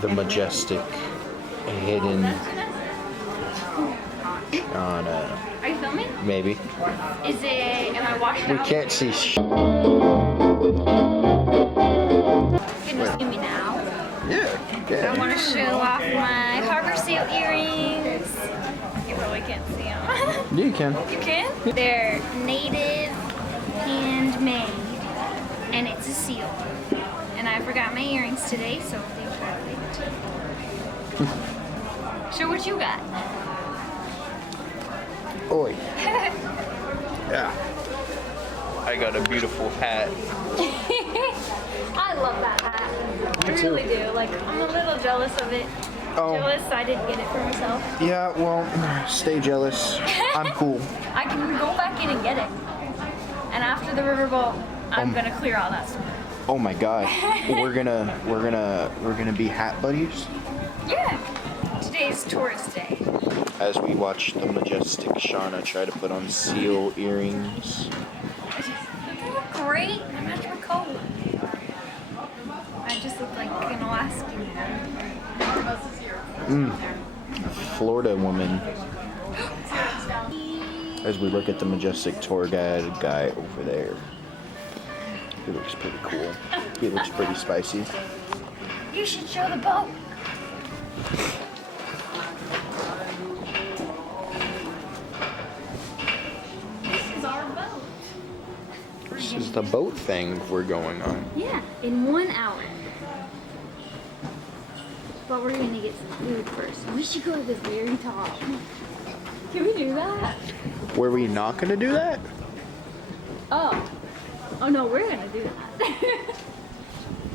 the majestic hidden on Are you filming? maybe. Is it, am I washed We out? can't see You can just give me now. Yeah. I want to show off my harbor seal earrings. You probably can't see them. You can. You can? They're native, handmade, and it's a seal. And I forgot my earrings today, so they're perfect. Show what you got. Oi. Yeah. I got a beautiful hat. I love that hat. I really do. Like, I'm a little jealous of it. Oh. Jealous I didn't get it for myself. Yeah, well, stay jealous. I'm cool. I can go back in and get it. And after the riverboat, I'm gonna clear all that stuff. Oh my god. We're gonna be hat buddies Yeah. Today's tourist day. as we watch the majestic Chena try to put on seal earrings. They look great. I match my coat. I just look like an Alaskan. Florida woman. As we look at the majestic tour guide guy over there. He looks pretty cool. He looks pretty spicy. You should show the boat. This is our boat. This is the boat thing we're going on. Yeah, in 1 hour. But we're gonna get some food first. We should go to the very top. Can we do that? Were we not gonna do that? Oh. Oh no, we're gonna do that.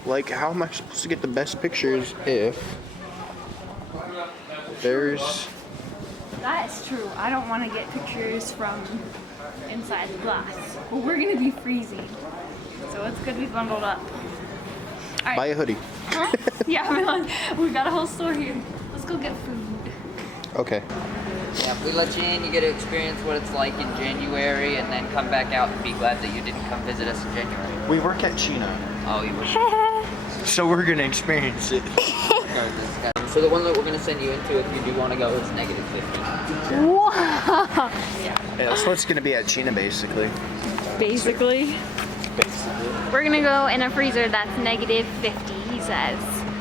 Like, how am I supposed to get the best pictures if there's... That is true. I don't want to get pictures from inside the glass. But we're gonna be freezing. So it's good we bundled up. Alright. Buy a hoodie. Huh? Yeah, we got a whole store here. Let's go get food. Okay. Yeah, if we let you in, you get to experience what it's like in January and then come back out and be glad that you didn't come visit us in January. We work at Chena, Oh, you were. so we're gonna experience it. So the one that we're going to send you into if you do want to go is -50. Wow. Yeah, that's what's gonna be at Chena, basically. Basically. We're gonna go in a freezer that's -50, he says.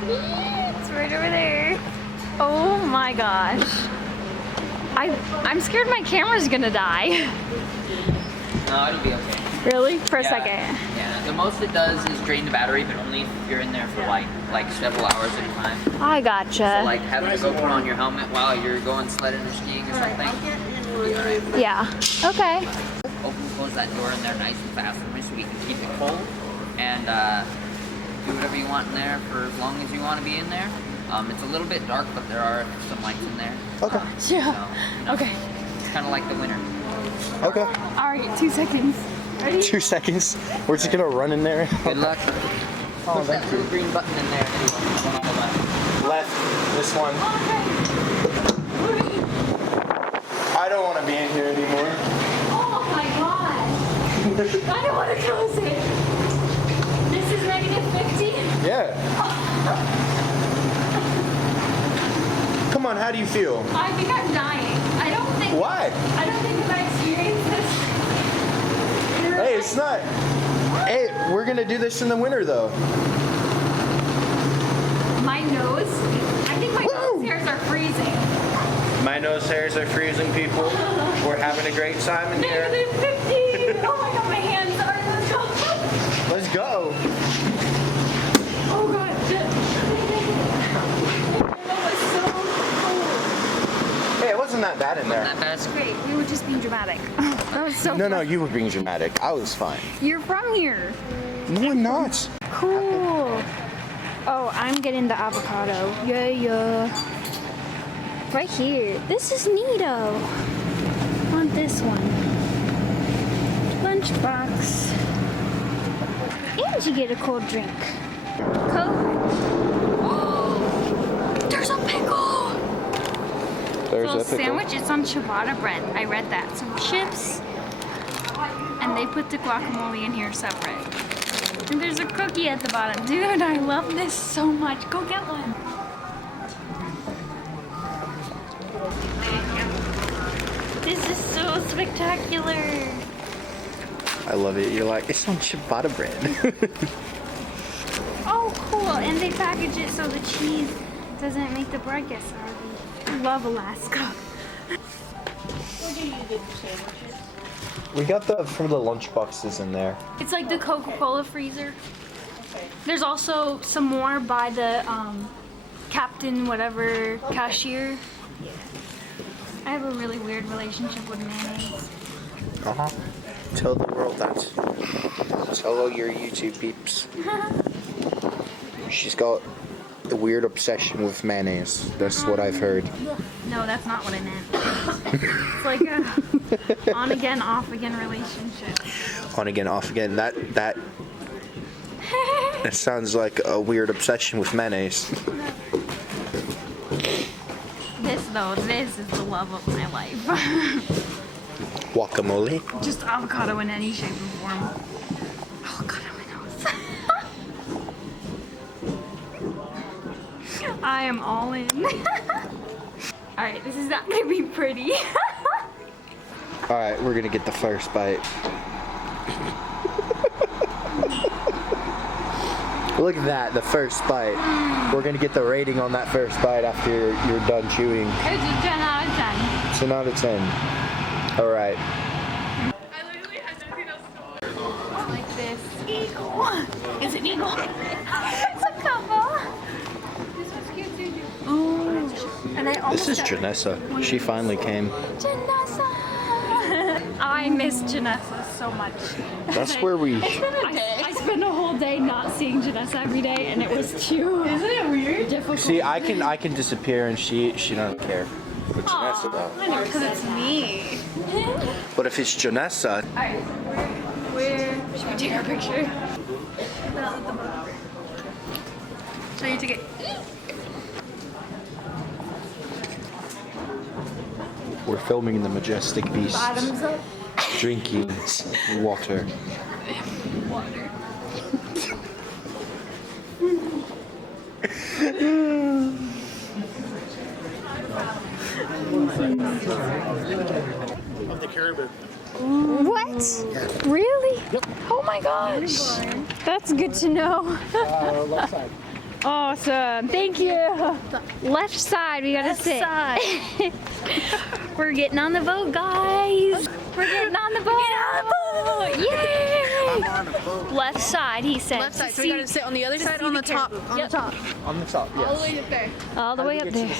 It's right over there. Oh my gosh. I'm scared my camera's gonna die. No, it'll be okay. Really? For a Yeah. second. Yeah, the most it does is drain the battery, but only if you're in there for like several hours at a time. I gotcha. So like having to go put on your helmet while you're going sledding or skiing or something. Be alright. Yeah. Okay. Open, close that door in there nice and fast for me so we can keep it cold and do whatever you want in there for as long as you want to be in there. It's a little bit dark, but there are some lights in there. Okay. Yeah. Okay. It's kind of like the winter. Okay. Alright, 2 seconds. Ready? 2 seconds. We're just gonna run in there. Good luck. Oh, Push that thank you. little green button in there. One on the left. Left. This one. I don't want to be in here anymore. Oh my god. I don't want to close it. This is -50? Yeah. Come on, how do you feel? I think I'm dying. I don't think. Why? I don't think my experience is. Hey, it's not. Hey, we're gonna do this in the winter though. My nose. I think my nose hairs are freezing. My nose hairs are freezing, people. We're having a great time in here. -50. Oh my god, my hands are. Let's go. Let's go. Oh god. That was so cold. Hey, it wasn't that bad in there. That bad. Great. We were just being dramatic. That was so. No, you were being dramatic. I was fine. You're from here. No, I'm not. Cool. Oh, I'm getting the avocado. Yeah. Right here. This is neato. I want this one. Lunchbox. And you get a cold drink. Coke. Oh, there's a pickle. There's So a pickle. sandwich, it's on ciabatta bread. I read that. Some chips. And they put the guacamole in here separate. And there's a cookie at the bottom. Dude, I love this so much. Go get one. This is so spectacular. I love it. You're like, it's on ciabatta bread. Oh, cool. And they package it so the cheese doesn't make the bread get soggy. I love Alaska. We got from the lunch boxes in there. It's like the Coca-Cola freezer. There's also some more by the captain whatever cashier. I have a really weird relationship with mayonnaise. Uh-huh. Tell the world that. Tell all your YouTube peeps. She's got a weird obsession with mayonnaise. That's what I've heard. No, that's not what I meant. It's like a on again, off again relationship. On again, off again. That sounds like a weird obsession with mayonnaise. This is the love of my life. Guacamole. Just avocado in any shape and form. Avocado in my nose. I am all in. Alright, this is not gonna be pretty. Alright, we're gonna get the first bite. Look at that, the first bite. We're gonna get the rating on that first bite after you're done chewing. It's a 10 out of 10. It's an out of 10. Alright. I literally had nothing else to do. Like this. Eagle. Is it eagle? It's a couple. This was cute too. Ooh. And I almost This is Janessa. She finally came. Janessa. I miss Janessa so much. That's where we... I spent a whole day not seeing Janessa every day, and it was too. Isn't it weird? Difficult. See, I can disappear and she don't care. But Janessa though. I know, because it's me. But if it's Janessa, Alright, where should we take our picture? So you take it. we're filming the majestic beast Bottoms up. drinking water. Water. Of the caribou. What? Really? Yep. Oh my gosh. That's good to know. Left side. Awesome. Thank you. Left side, we gotta sit. We're getting on the boat, guys. We're getting on the boat. Get on the boat. Yay! I'm on a boat. Left side, he said. Left side, so we gotta sit on the other side, on the top. On the top. On the top, yes. All the way up there. All the way up there.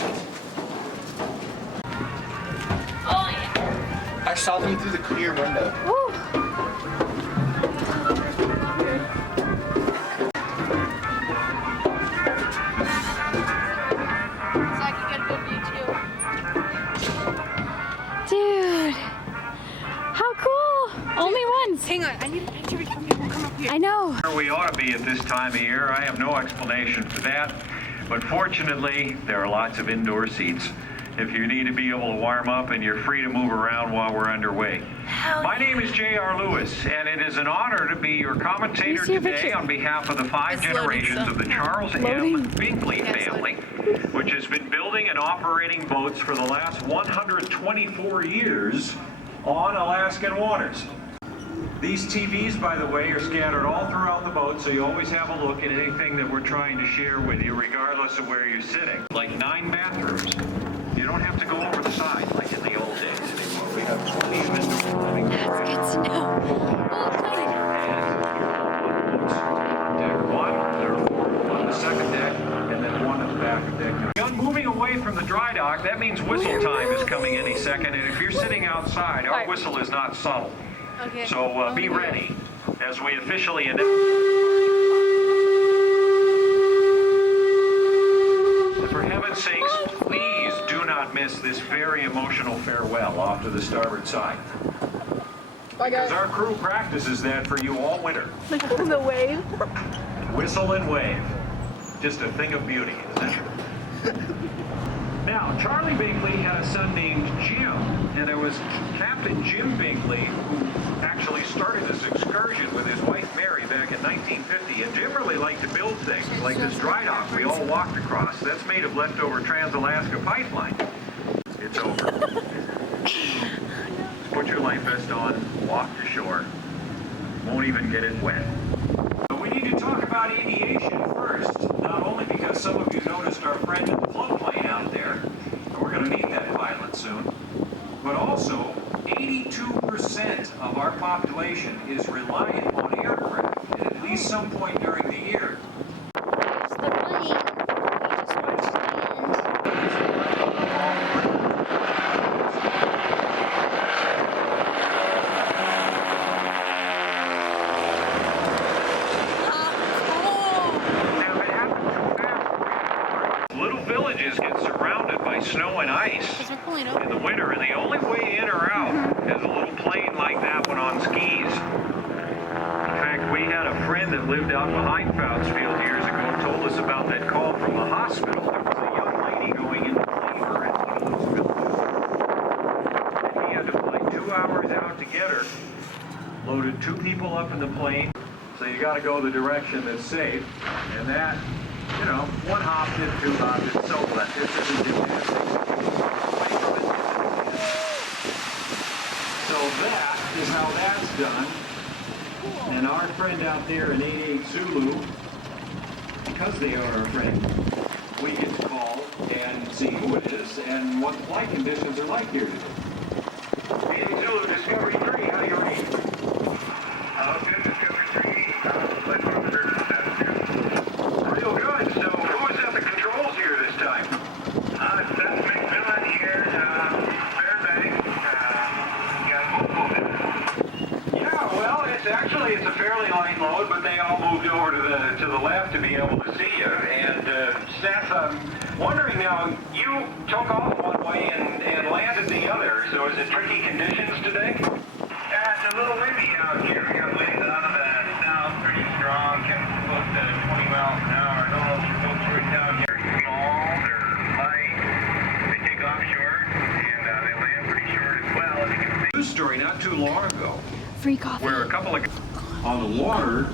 Oh yeah. I saw them through the clear window. Woo. So I can get a good view too. Dude. How cool. Only once. Hang on, I need a picture before people come up here. I know. Where we ought to be at this time of year, I have no explanation for that. But fortunately, there are lots of indoor seats if you need to be able to warm up, and you're free to move around while we're underway. My name is J.R. Lewis, and it is an honor to be your commentator see a today picture? on behalf of the five It's loading generations stuff. of the Charles Loading. M. Binkley Yeah, it's family, which has been building and operating boats for the last 124 years on Alaskan waters. These TVs, by the way, are scattered all throughout the boat, so you always have a look at anything that we're trying to share with you, regardless of where you're sitting. Like 9 bathrooms. You don't have to go over the side like in the old days anymore. We have plenty of indoor living. That's good to know. Deck 1, there are 4 on the second deck, and then 1 at the back of deck 2. Moving away from the dry dock, that means whistle time is coming any second, and if you're sitting outside, our whistle is not subtle. Okay. So be ready as we officially announce. For heaven's sakes, please do not miss this very emotional farewell off to the starboard side. Because our crew practices that for you all winter. The wave. Whistle and wave. Just a thing of beauty, isn't it? Now, Charlie Binkley had a son named Jim, and there was Captain Jim Binkley, who actually started this excursion with his wife Mary back in 1950, and Jim really liked to build things, like this dry dock we all walked across. That's made of leftover Trans-Alaska pipeline. It's over. Put your life vest on, walk to shore. Won't even get it wet. But we need to talk about aviation first, not only because some of you noticed our friend in the floatplane out there, and we're going to meet that pilot soon, but also 82% of our population is reliant on aircraft at least some point during the year. There's the plane. We just watched Now, if it happens too fast, little villages get surrounded by snow and ice in the winter, and the only way in or out is a little plane like that one on skis. In fact, we had a friend that lived out behind Foutsfield years ago and told us about that call from the hospital. There was a young lady going into labor at one of those villages. And he had to fly 2 hours out to get her, loaded 2 people up in the plane, so you got to go the direction that's safe. And that, you know, 1 hop did, 2 hops did, so what? This isn't gymnastics. So that is how that's done. And our friend out there in 88 Zulu, because they are our friend, we get to call and see who it is and what the flight conditions are like here today. 88 Zulu, Discovery 3, how do you read? Hello, good, Discovery 3. Sled on the river, real good. So who is at the controls here this time? That's McMillan here, Fairbanks. Yeah, well, it's a fairly light load, but they all moved over to the left to be able to see you. And Seth, I'm wondering now, you took off one way and landed the other. So is it tricky conditions today? Yeah, it's a little windy out here. We got winds out of the south, pretty strong, kept close to 20 miles an hour. I don't know if your folks are down here. Small, they're light, they take off short, and they land pretty short as well, as you can see. News story not too long ago, free coffee. where a couple of on the water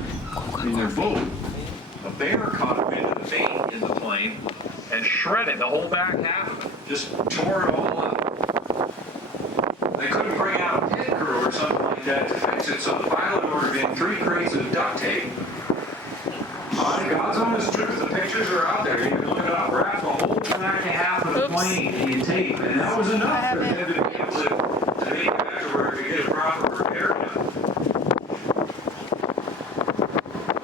in their boat, a bear caught a bit of the bait in the plane and shredded the whole back half of it. Just tore it all up. They couldn't bring out a pit crew or something like that to fix it, so the pilot ordered in 3 crates of duct tape. God's honest truth, the pictures are out there. You can look it up. Wrap the whole back half of the plane in tape, and that was enough for him to be able to make it back where he could get a proper repair done.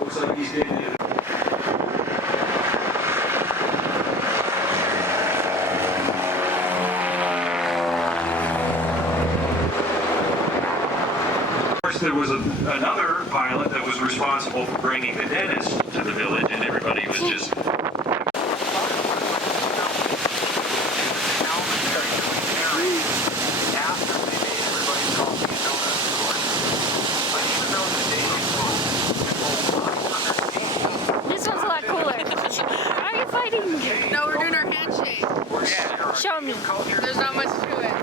Looks like he's getting it. Of course, there was another pilot that was responsible for bringing the dentist to the village, and everybody was just... This one's a lot cooler. Why are you fighting? No, we're doing our handshake. Show me. There's not much to it.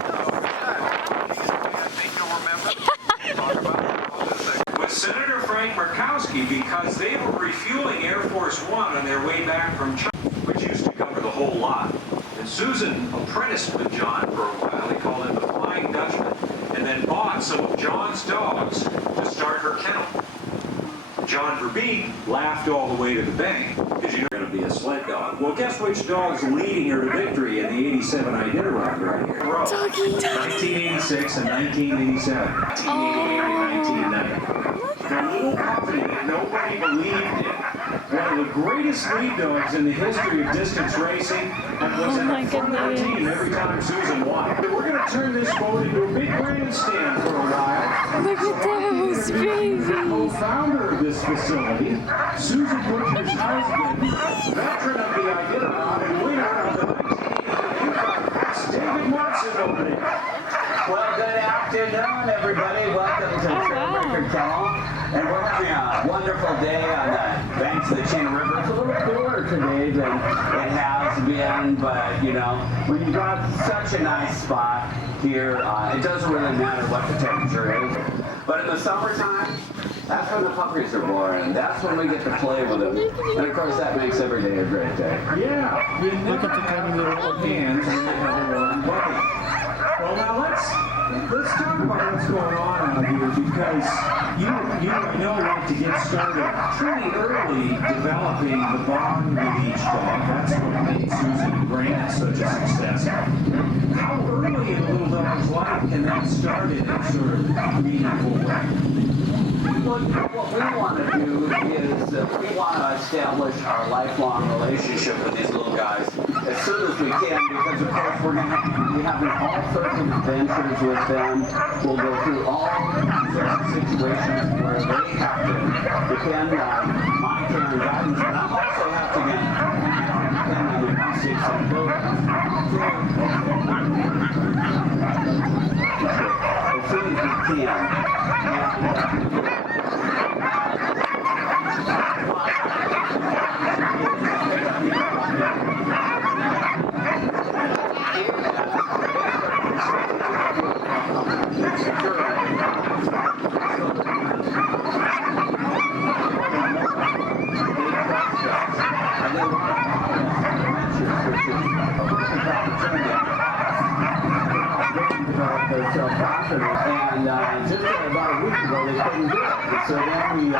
With Senator Frank Murkowski, because they were refueling Air Force One on their way back from China, which used to cover the whole lot. And Susan apprenticed with John for a while. He called him the Flying Dutchman, and then bought some of John's dogs to start her kennel. John Verbeek laughed all the way to the bank, because you're going to be a sled dog. Well, guess which dog's leading her to victory in the 87 Iditarod right here? 1986 and 1987. 1988 and 1990. The little puppy that nobody believed in. One of the greatest lead dogs in the history of distance racing, and was in the front of the team every time Susan won. We're going to turn this boat into a big grandstand for a while. Look at those babies. Co-founder of this facility, Susan Butcher's husband, veteran of the Iditarod and winner of the 1988 Utah, David Martin over there. Well, good afternoon, everybody. Welcome to the Trail Record Kennel. And we're having a wonderful day on the banks of the Chena River. It's a little cooler today than it has been, but, you know, when you've got such a nice spot here, it doesn't really matter what the temperature is. But in the summertime, That's when the puppies are born, and that's when we get to play with them. And of course, that makes every day a great day. Yeah, you look at the tiny little hands and they have a long body. Well, now let's talk about what's going on out here, because you I know like to get started pretty early developing the bond with each dog. That's what made Susan and Grant such a success. How early in a little dog's life can that start in a sort of meaningful way? Look, what we want to do is we want to establish our lifelong relationship with these little guys as soon as we can, because of course we're going to be having all sorts of adventures with them. We'll go through all sorts of situations where they have to depend on my care and guidance, and I also have to depend on their instincts and abilities. As soon as we can. And just about a week ago, they couldn't do it. And so then we were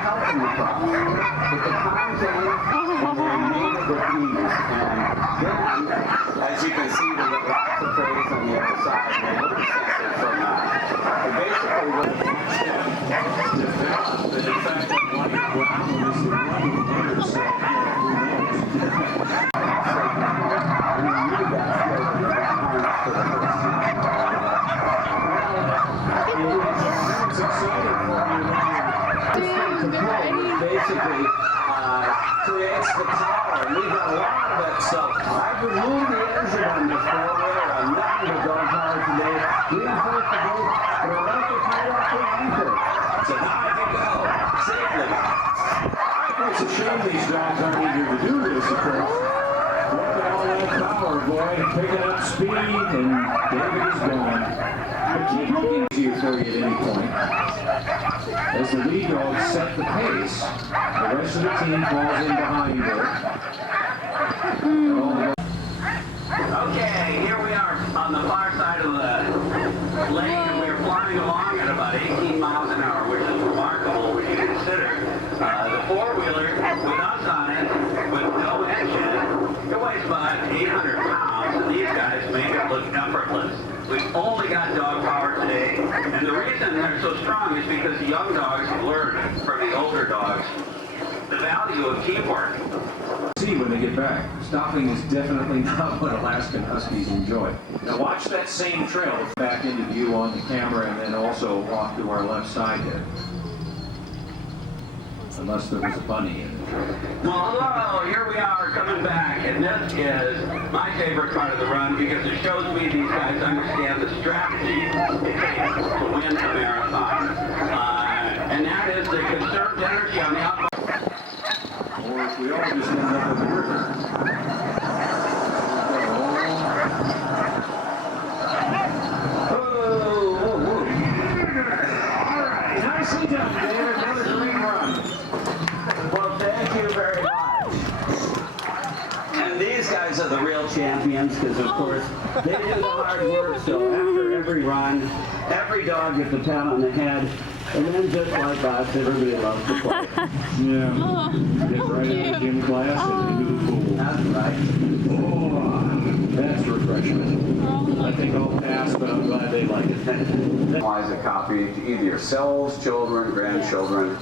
helping the process. But the time came, and they made it with ease. And then, as you can see, we get lots of praise on the other side. And we're sensor from that. But basically, what developed, but in fact, what it ground is the one who did it, so I mean, you guys know that you're behind for the first time. Basically creates the power, and we've got a lot of it. So I've removed the engine on this four-wheeler. I'm not going to go power today. Reinforce the boat, but I'd like to tie up the anchor. So now I can go safely. It's a shame these dogs aren't eager to do this, of course. Look at all that power, boy, picking up speed, and David is gone. But keep looking easier for you at any point. As the lead dogs set the pace, the rest of the team falls in behind her. Okay, here we are on the far side of the lake, and we're flying along at about 18 miles an hour, which is remarkable when you consider the four-wheeler with us on it, with no engine. It weighs about 800 pounds, and these guys make it look effortless. We've only got dog power today, and the reason they're so strong is because the young dogs have learned from the older dogs the value of teamwork. See when they get back. Stopping is definitely not what Alaskan Huskies enjoy. Now watch that same trail back into view on the camera, and then also walk to our left side there. Unless there was a bunny in the trail. Well, hello, here we are coming back, and this is my favorite part of the run because it shows me these guys understand the strategy it takes to win a marathon. And that is the conserved energy on the outside. Or if we all just end up in the river. All right, nicely done, David. Another great run. Well, thank you very much. And these guys are the real champions because, of course, they do the hard work. So after every run, every dog gets a pat on the head. And then just like us, everybody loves to play. Yeah. Get right out of gym class and into the pool. That's right. Oh, that's refreshing. I think I'll pass, but I'm glad they like it. Wise a copy to either yourselves, children, grandchildren,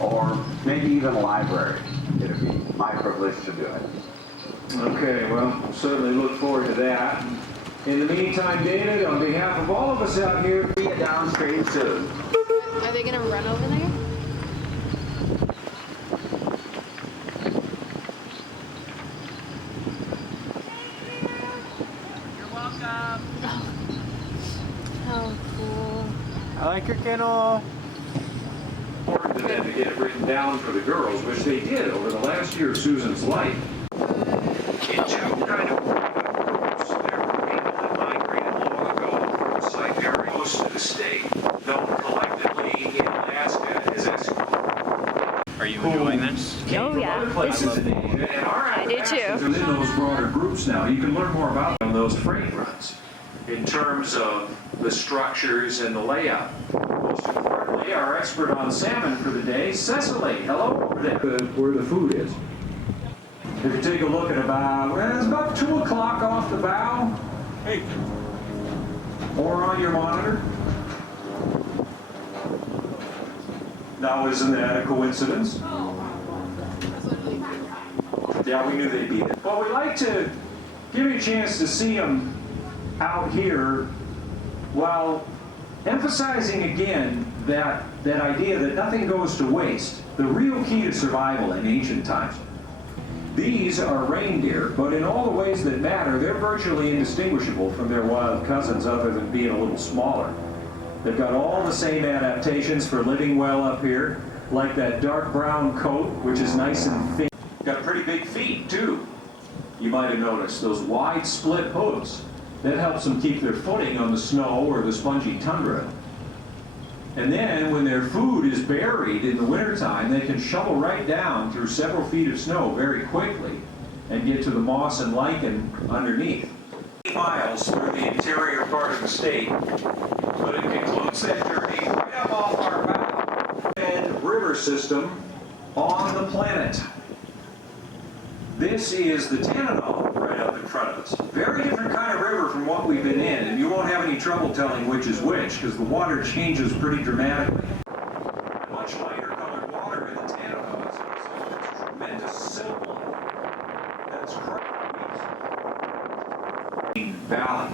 or maybe even a library. It'd be my privilege to do it. Okay, well, we'll certainly look forward to that. In the meantime, David, on behalf of all of us out here, See you downstream soon. Are they gonna run over there? You're welcome. How cool. I like your kennel. important to them to get it written down for the girls, which they did over the last year of Susan's life. In two kind of groups, there were people that migrated long ago from Siberia, most of the state, known collectively in Alaska places in Asia, and our Athabascans are in those broader groups now. You can learn more about them on those freight runs in terms of the structures and the layout. Most importantly, our expert on salmon for the day, Cecily. Hello over there. Where the food is. If you take a look at it's about 2 o'clock off the bow. Hey. Or on your monitor. Now, isn't that a coincidence? Yeah, we knew they'd be there. Well, we like to give you a chance to see them out here while emphasizing again that idea that nothing goes to waste. The real key to survival in ancient times. These are reindeer, but in all the ways that matter, they're virtually indistinguishable from their wild cousins other than being a little smaller. They've got all the same adaptations for living well up here, like that dark brown coat, which is nice and thin. Got pretty big feet, too. You might have noticed those wide split hooves. That helps them keep their footing on the snow or the spongy tundra. And then, when their food is buried in the wintertime, they can shovel right down through several feet of snow very quickly and get to the moss and lichen underneath. 8 miles through the interior part of the state, but it concludes that journey right up off our bow and river system on the planet. This is the Chena right up in front of us. Very different kind of river from what we've been in, and you won't have any trouble telling which is which because the water changes pretty dramatically. Much lighter colored water in the Chena is tremendous silk. That's crazy. Valley.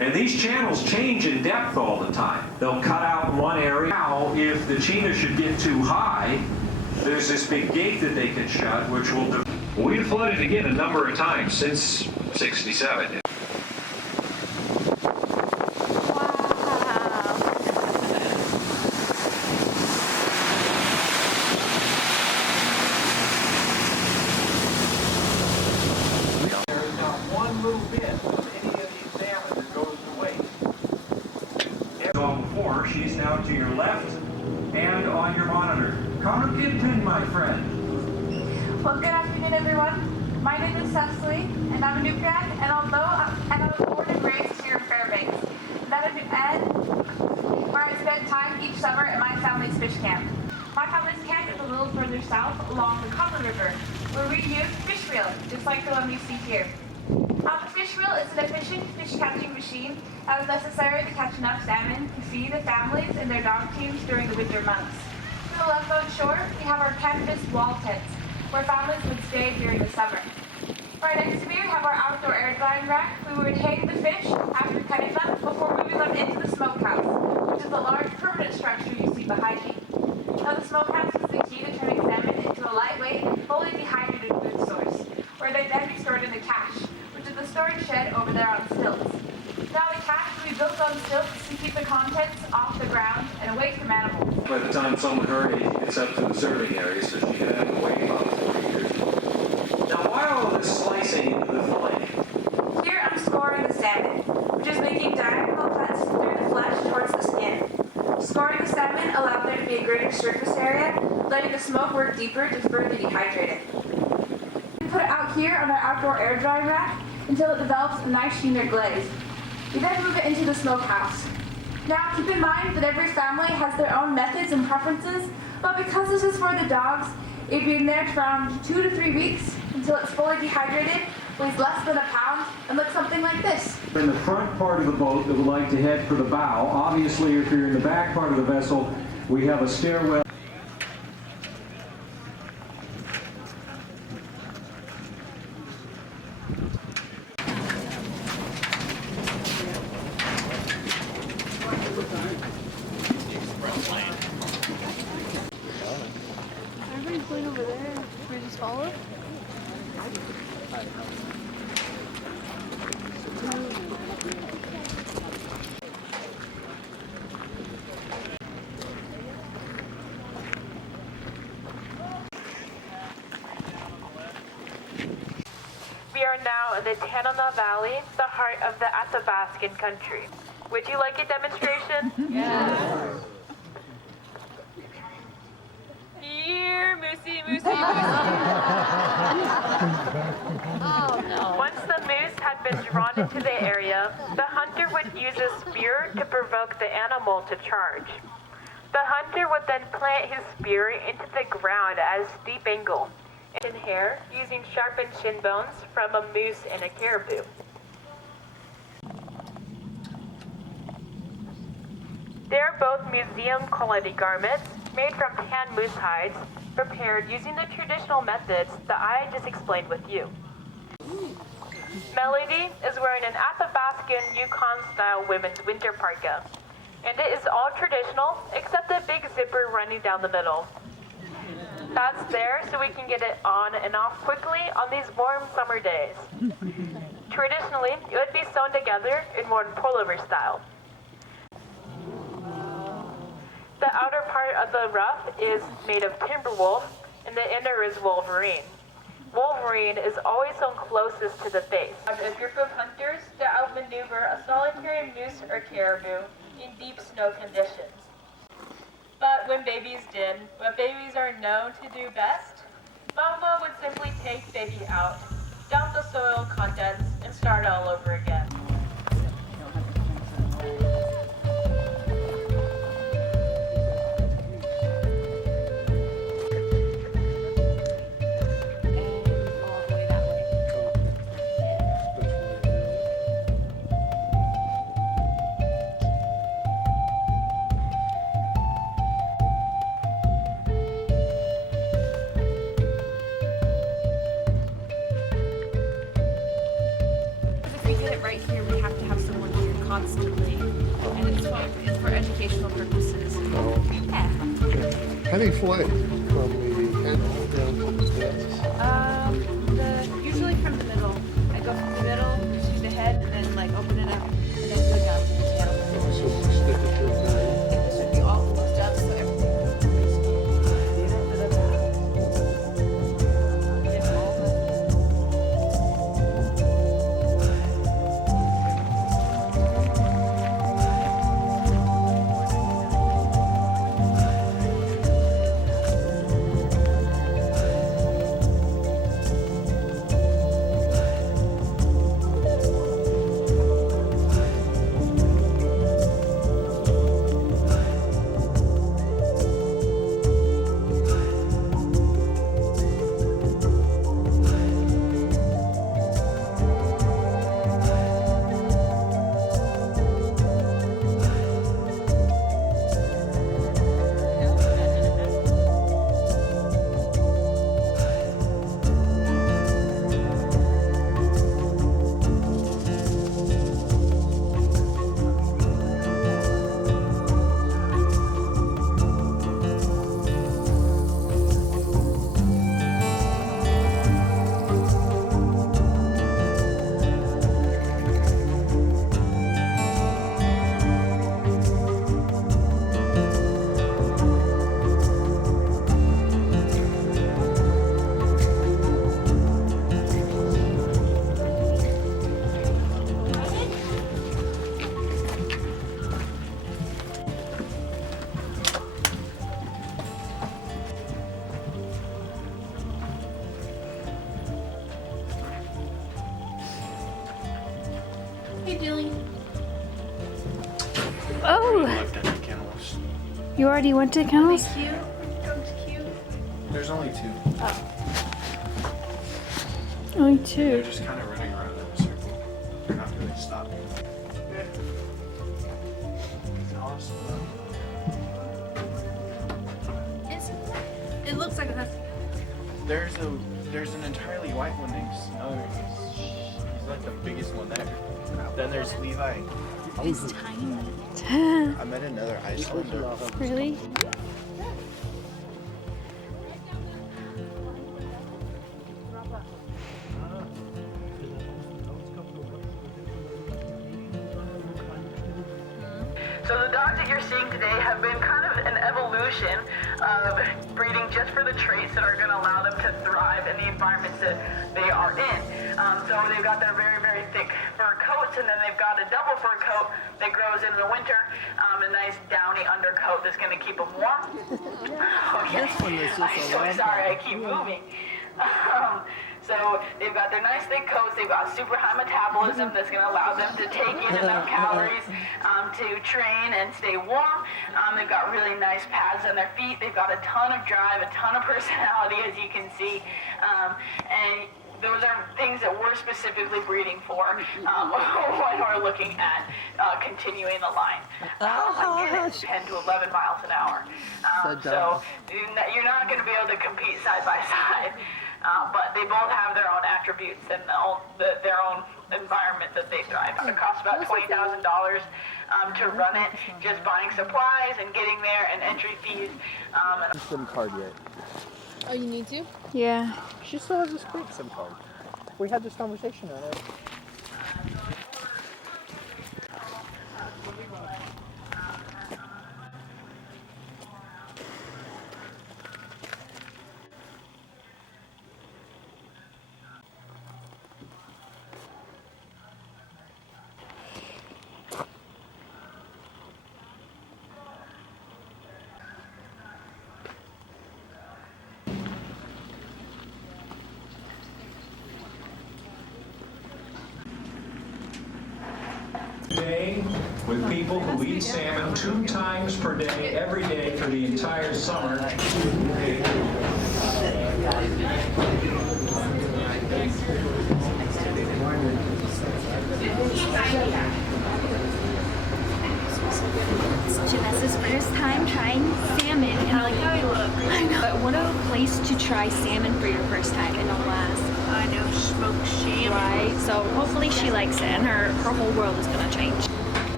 And these channels change in depth all the time. They'll cut out in one area. Now, if the Chena should get too high, there's this big gate that they can shut, which will... We've flooded again a number of times since '67. There's not one little bit of any of these salmon that goes to waste. As before, she's now to your left and on your monitor. Connor Kidpin, my friend. Well, good afternoon, everyone. My name is Cecily, and I'm a new grad, and I was born and raised here in Fairbanks, where I spent time each summer at my family's fish camp. My family's camp is a little further south along the Chena River, where we use fish reel, just like the one you see here. The fish reel is an efficient fish catching machine that is necessary to catch enough salmon to feed the families and their dog teams during the winter months. To the left on shore, we have our canvas wall tents, where families would stay during the summer. Right next to me, we have our outdoor air drying rack. We would hang the fish after cutting them before moving them into the smokehouse, which is the large permanent structure you see behind me. Now, the smokehouse is the key to turning salmon into a lightweight, fully dehydrated food source, where they then be stored in the cache, which is the storage shed over there on stilts. Now, the cache will be built on stilts to keep the contents off the ground and away from animals. By the time someone her age gets up to the serving area, so she can have to wait about 4 years. Now, why all of this slicing into the fillet? Here I'm scoring the salmon, which is making diagonal cuts through the flesh towards the skin. Scoring the salmon allowed there to be a greater surface area, letting the smoke work deeper to further dehydrate it. We put it out here on our outdoor air drying rack until it develops a nice sheen or glaze. We then move it into the smokehouse. Now, keep in mind that every family has their own methods and preferences, but because this is for the dogs, it'd be in there for around 2 to 3 weeks until it's fully dehydrated, weighs less than a pound, and looks something like this. In the front part of the boat that would like to head for the bow, obviously if you're in the back part of the vessel, we have a stairwell. Everybody's going over there. Should we just follow? We are now in the Chena Valley, the heart of the Athabascan country. Would you like a demonstration? Yes. Here, Moosey. Moosey, moosey, moosey. Oh no. Once the moose had been drawn into the area, the hunter would use a spear to provoke the animal to charge. The hunter would then plant his spear into the ground at a steep angle, and hair using sharpened shin bones from a moose and a caribou. They are both museum quality garments made from tan moose hides, prepared using the traditional methods that I just explained with you. Melody is wearing an Athabascan Yukon-style women's winter parka, and it is all traditional except the big zipper running down the middle. That's there so we can get it on and off quickly on these warm summer days. Traditionally, it would be sewn together in more pullover style. The outer part of the ruff is made of timber wolf, and the inner is wolverine. Wolverine is always sewn closest to the face. A group of hunters to outmaneuver a solitary moose or caribou in deep snow conditions. But when babies did what babies are known to do best, Mama would simply take baby out, dump the soil contents, and start all over again. If we did it right here, we have to have someone here constantly, and it's for educational purposes. Yeah. How do you fly from the canal down to the steps? Usually from the middle. I go from the middle to the head, and then like open it up, and then go down to the tail. So you stick it to the This should be all closed up, so everything. Oh, Looked at the kennels. you already went to kennels? There's only two. Only They're two. just kind of running around in a circle. They're not really stopping. It's awesome. It looks like it has. There's an entirely white one named Snow. He's like the biggest one there. Then there's Levi. It's tiny. I met another Icelander. Really? So the dogs that you're seeing today have been kind of an evolution of breeding just for the traits that are going to allow them to thrive in the environments that they are in. So they've got their very, very thick fur coats, and then they've got a double fur coat that grows in the winter, a nice downy undercoat that's going to keep them warm. Okay. I'm so sorry, I keep moving. So they've got their nice thick coats, they've got super high metabolism that's going to allow them to take in enough calories to train and stay warm. They've got really nice pads on their feet, they've got a ton of drive, a ton of personality, as you can see. And those are things that we're specifically breeding for when we're looking at continuing the line. 10 to 11 miles an hour. So you're not going to be able to compete side by side. But they both have their own attributes and their own environment that they thrive. It costs about $20,000 to run it, just buying supplies and getting there and entry fees. SIM card yet? Oh, you need to? Yeah. She still has a Sprint SIM card. We had this conversation on it. Day with people who eat salmon 2 times per day, every day for the entire summer. Janessa's first time trying salmon. And like, how I look. I know. But what a place to try salmon for your first time in Alaska. I know, smoked salmon. Right. So hopefully she likes it and her whole world is gonna change.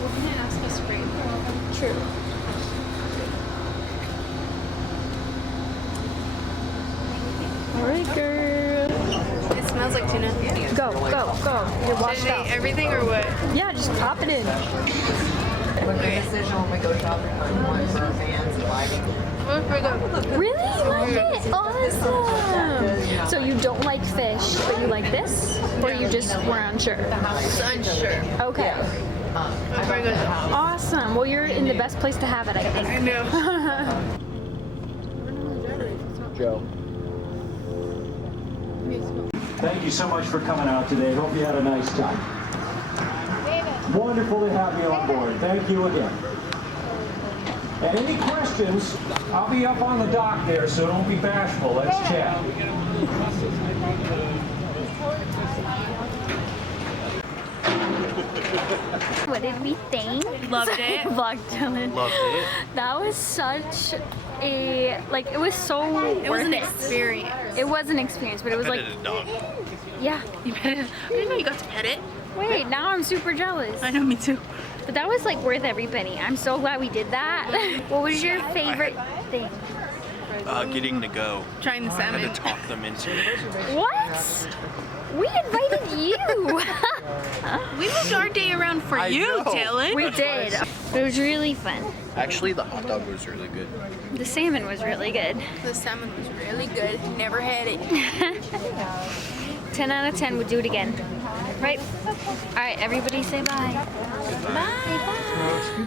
We're gonna ask us spring. True. Alright, girl. It smells like tuna. Go, go, go. You're washed Should I out. eat everything or what? Yeah, just pop it in. Okay. When we go shopping on one for our fans and lighting. Really? Love it. Awesome. So you don't like fish, but you like this? Or you just were unsure? Unsure. Okay. Very good. Awesome. Well, you're in the best place to have it, I think. I know. Joe. Thank you so much for coming out today. Hope you had a nice time. Wonderful to have you on board. Thank you again. And any questions, I'll be up on the dock there, so don't be bashful. Let's chat. What did we think? Loved it. Vlog Dylan. Loved it. That was such a, like, it was so It was worth an it. experience. It was an experience, but it was like, yeah. You petted it. I didn't know you got to pet it. Wait, now I'm super jealous. I know, me too. But that was like worth every penny. I'm so glad we did that. What was your favorite thing? Getting to go. Trying the I salmon. had to talk them into it. What? We invited you. We moved our day around for I you, know. Dylan. We did. It was really fun. Actually, the hot dog was really good. The salmon was really good. The salmon was really good. Never had it. 10 out of 10 would do it again. Right? All right, everybody say bye. Bye. Bye.